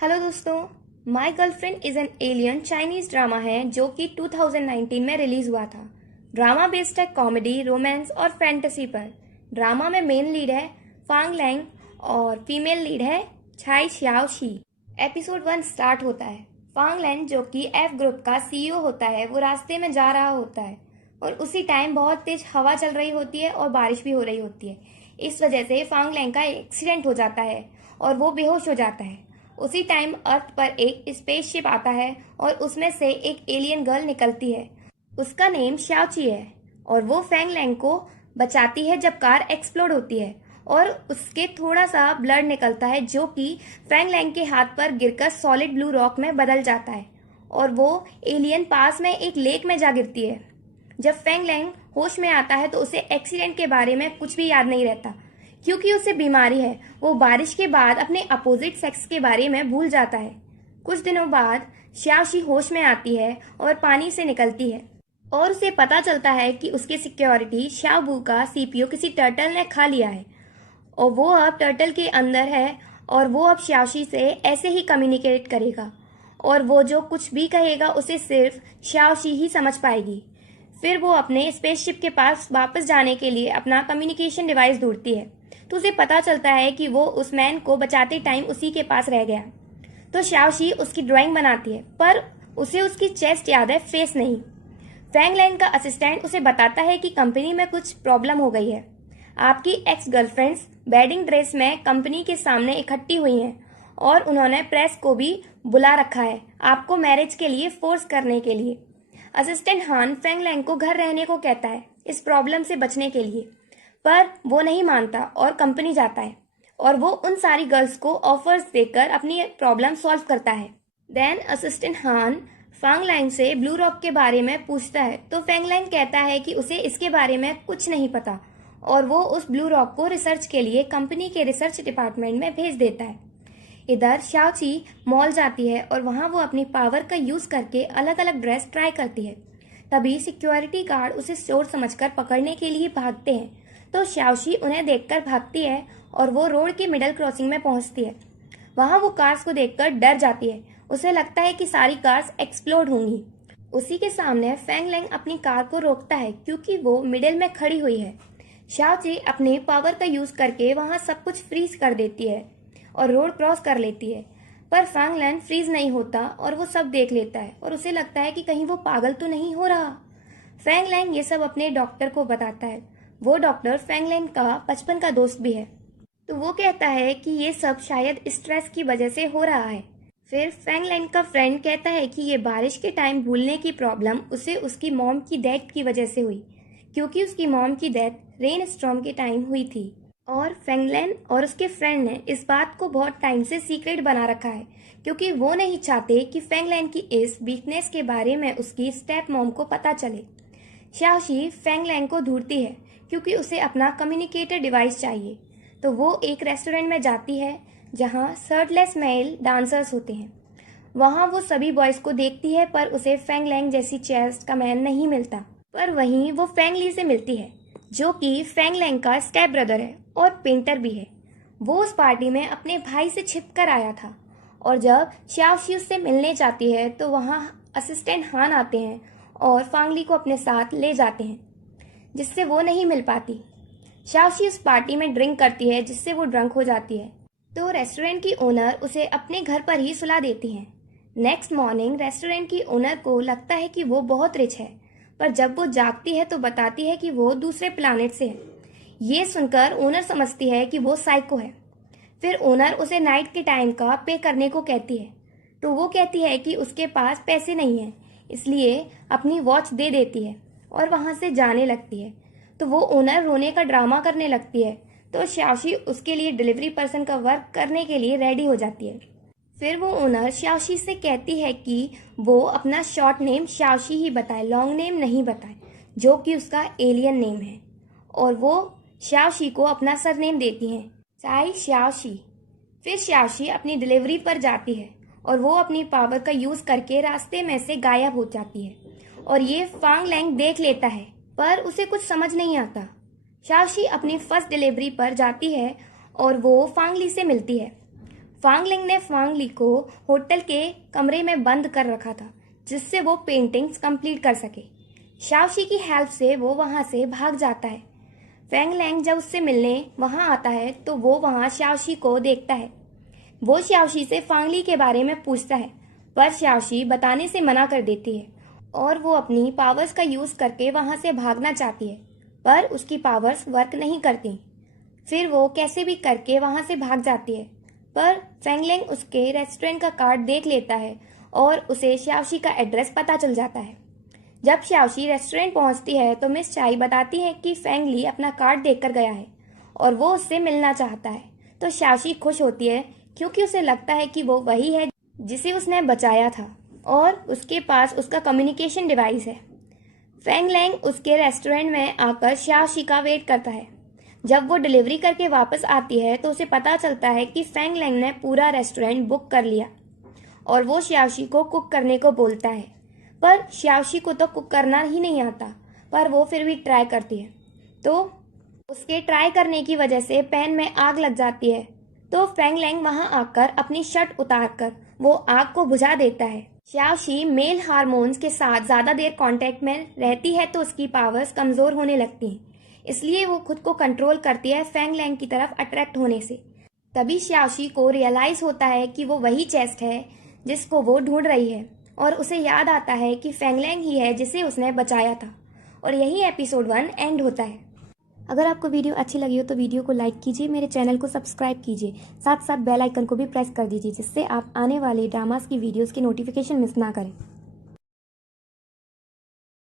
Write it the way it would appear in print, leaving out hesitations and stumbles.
Hello दोस्तों। My girlfriend is an alien Chinese drama है जो कि 2019 में रिलीज हुआ था। ड्रामा बेस्ड है कॉमेडी, रोमांस और फैंटेसी पर। ड्रामा में मेन लीड है फांग लैंग और फीमेल लीड है छाई श्याओ शी। एपिसोड 1 स्टार्ट होता है। फांग लैंग जो कि एफ ग्रुप का सीईओ होता है, वो रास्ते में जा रहा होता है और उसी टाइम बहुत तेज हवा चल रही होती है और बारिश भी हो रही होती है। इस वजह से फांग लैंग का एक्सीडेंट हो जाता है और वो बेहोश हो जाता है। उसी टाइम अर्थ पर एक स्पेसशिप आता है और उसमें से एक एलियन गर्ल निकलती है। उसका नेम श्याओची है और वो फैंग लैंग को बचाती है जब कार एक्सप्लोड होती है और उसके थोड़ा सा ब्लड निकलता है जो कि फैंग लैंग के हाथ पर गिरकर सॉलिड ब्लू रॉक में बदल जाता है और वो एलियन पास में एक लेक में जा गिरती है। जब फैंग लैंग होश में आता है तो उसे एक्सीडेंट के बारे में कुछ भी याद नहीं रहता क्योंकि उसे बीमारी है। वो बारिश के बाद अपने अपोजिट सेक्स के बारे में भूल जाता है। कुछ दिनों बाद श्याओशी होश में आती है और पानी से निकलती है और उसे पता चलता है कि उसकी सिक्योरिटी श्याओबू का सीपीयू किसी टर्टल ने खा लिया है और वो अब टर्टल के अंदर है और वो अब श्याओशी से ऐसे ही कम्युनिकेट करेगा और वो जो कुछ भी कहेगा उसे सिर्फ श्याओशी ही समझ पाएगी। फिर वो अपने स्पेसशिप के पास वापस जाने के लिए अपना कम्युनिकेशन डिवाइस ढूंढती है तो उसे पता चलता है कि वो उस मैन को बचाते टाइम उसी के पास रह गया। तो श्याओशी उसकी ड्राइंग बनाती है पर उसे उसकी चेस्ट याद है, फेस नहीं। फैंग लैंग का असिस्टेंट उसे बताता है कि कंपनी में कुछ प्रॉब्लम हो गई है। आपकी एक्स गर्लफ्रेंड्स वेडिंग ड्रेस में कंपनी के सामने इकट्ठी हुई हैं और उन्होंने प्रेस को भी बुला रखा है आपको मैरिज के लिए फोर्स करने के लिए। असिस्टेंट हान फैंग लैंग को घर रहने को कहता है इस प्रॉब्लम से बचने के लिए, पर वो नहीं मानता और कंपनी जाता है और वो उन सारी गर्ल्स को ऑफर्स देकर अपनी प्रॉब्लम सॉल्व करता है। देन असिस्टेंट हान फैंग लैंग से ब्लू रॉक के बारे में पूछता है तो फैंग लैंग कहता है कि उसे इसके बारे में कुछ नहीं पता और वो उस ब्लू रॉक को रिसर्च के लिए कंपनी के रिसर्च डिपार्टमेंट में भेज देता है। इधर श्याओची मॉल जाती है और वहां वो अपनी पावर का यूज करके अलग अलग ड्रेस ट्राई करती है। तभी सिक्योरिटी गार्ड उसे चोर समझकर पकड़ने के लिए भागते हैं तो श्याओशी उन्हें देखकर भागती है और वो रोड के मिडल क्रॉसिंग में पहुंचती है। वहां वो कार्स को देखकर डर जाती है। उसे लगता है कि सारी कार्स एक्सप्लोड होंगी। उसी के सामने फैंग लैंग अपनी कार को रोकता है क्योंकि वो मिडिल में खड़ी हुई है। श्याओची अपने पावर का यूज करके वहां सब कुछ फ्रीज कर देती है और रोड क्रॉस कर लेती है, पर फैंग लैंग फ्रीज नहीं होता और वो सब देख लेता है और उसे लगता है कि कहीं वो पागल तो नहीं हो रहा। फैंग लैंग ये सब अपने डॉक्टर को बताता है। वो डॉक्टर फैंग लैंग का बचपन का दोस्त भी है तो वो कहता है कि ये सब शायद स्ट्रेस की वजह से हो रहा है। फिर फैंग लैंग का फ्रेंड कहता है कि ये बारिश के टाइम भूलने की प्रॉब्लम उसे उसकी मॉम की डेथ की वजह से हुई क्योंकि उसकी मॉम की डेथ रेन स्टॉर्म के टाइम हुई थी और फैंग लैंग और उसके फ्रेंड ने इस बात को बहुत टाइम से सीक्रेट बना रखा है क्योंकि वो नहीं चाहते कि फैंग लैंग की इस वीकनेस के बारे में उसकी स्टेप मॉम को पता चले। श्याओशी फैंग लैंग को ढूंढती है क्योंकि उसे अपना कम्युनिकेटर डिवाइस चाहिए तो वो एक रेस्टोरेंट में जाती है जहां शर्टलेस मेल डांसर्स होते हैं। वहां वो सभी बॉयज को देखती है पर उसे फैंग लैंग जैसी चेस्ट का मैन नहीं मिलता, पर वहीं वो फैंग ली से मिलती है जो कि फैंग लैंग का स्टेप ब्रदर है और पेंटर भी है। वो उस पार्टी में अपने भाई से छिप कर आया था और जब श्याओशी उससे मिलने जाती है तो वहां असिस्टेंट हान आते हैं और फांग ली को अपने साथ ले जाते हैं जिससे वो नहीं मिल पाती। श्याओशी उस पार्टी में ड्रिंक करती है जिससे वो ड्रंक हो जाती है तो रेस्टोरेंट की ओनर उसे अपने घर पर ही सुला देती हैं। नेक्स्ट मॉर्निंग रेस्टोरेंट की ओनर को लगता है कि वो बहुत रिच है, पर जब वो जागती है तो बताती है कि वो दूसरे प्लानेट से है। ये सुनकर ओनर समझती है कि वो साइको है। फिर ओनर उसे नाइट के टाइम का पे करने को कहती है तो वो कहती है कि उसके पास पैसे नहीं है, इसलिए अपनी वॉच दे देती है और वहां से जाने लगती है। तो वो ओनर रोने का ड्रामा करने लगती है तो श्याओशी उसके लिए डिलीवरी पर्सन का वर्क करने के लिए रेडी हो जाती है। फिर वो ओनर श्याओशी से कहती है कि वो अपना शॉर्ट नेम श्याओशी ही बताए, लॉन्ग नेम नहीं बताए, जो कि उसका एलियन नेम है। और वो श्याओशी को अपना सरनेम देती हैं, चाई श्याओशी। फिर श्याओशी अपनी डिलीवरी पर जाती है और वो अपनी पावर का यूज करके रास्ते में से गायब हो जाती है और ये फांग लैंग देख लेता है पर उसे कुछ समझ नहीं आता। श्याओशी अपनी फर्स्ट डिलीवरी पर जाती है और वो फांग ली से मिलती है। फांग लिंग ने फांग ली को होटल के कमरे में बंद कर रखा था जिससे वो पेंटिंग्स कंप्लीट कर सके। शाओशी की हेल्प से वो वहां से भाग जाता है। फेंग लैंग जब उससे मिलने वहां आता है तो वो वहां शाओशी को देखता है। वो शाओशी से फांगली के बारे में पूछता है पर शाओशी बताने से मना कर देती है और वो अपनी पावर्स का यूज करके वहां से भागना चाहती है पर उसकी पावर्स वर्क नहीं करती। फिर वो कैसे भी करके वहां से भाग जाती है पर फेंगलेंग उसके रेस्टोरेंट का कार्ड देख लेता है और उसे शाओशी का एड्रेस पता चल जाता है। जब शाओशी रेस्टोरेंट पहुंचती है तो मिस चाई बताती है कि फेंगली अपना कार्ड देखकर गया है और वो उससे मिलना चाहता है। तो शाओशी खुश होती है क्योंकि उसे लगता है कि वो वही है जिसे उसने बचाया था और उसके पास उसका कम्युनिकेशन डिवाइस है। फेंग लैंग उसके रेस्टोरेंट में आकर शाओशी का वेट करता है। जब वो डिलीवरी करके वापस आती है तो उसे पता चलता है कि फेंग लैंग ने पूरा रेस्टोरेंट बुक कर लिया और वो शाओशी को कुक करने को बोलता है पर शाओशी को तो कुक करना ही नहीं आता पर वो फिर भी ट्राई करती है। तो उसके ट्राई करने की वजह से पैन में आग लग जाती है तो फेंग लैंग वहां आकर अपनी शर्ट उतारकर वो आग को बुझा देता है। शाओशी मेल हार्मोन्स के साथ ज्यादा देर कांटेक्ट में रहती है तो उसकी पावर्स कमजोर होने लगती हैं, इसलिए वो खुद को कंट्रोल करती है फेंग लैंग की तरफ अट्रैक्ट होने से। तभी शाओशी को रियलाइज होता है कि वो वही चेस्ट है जिसको वो ढूंढ रही है और उसे याद आता है कि फेंग लैंग ही है जिसे उसने बचाया था। और यही एपिसोड 1 एंड होता है। अगर आपको वीडियो अच्छी लगी हो तो वीडियो को लाइक कीजिए, मेरे चैनल को सब्सक्राइब कीजिए, साथ साथ बेल आइकन को भी प्रेस कर दीजिए जिससे आप आने वाले ड्रामास की वीडियोस की नोटिफिकेशन मिस ना करें।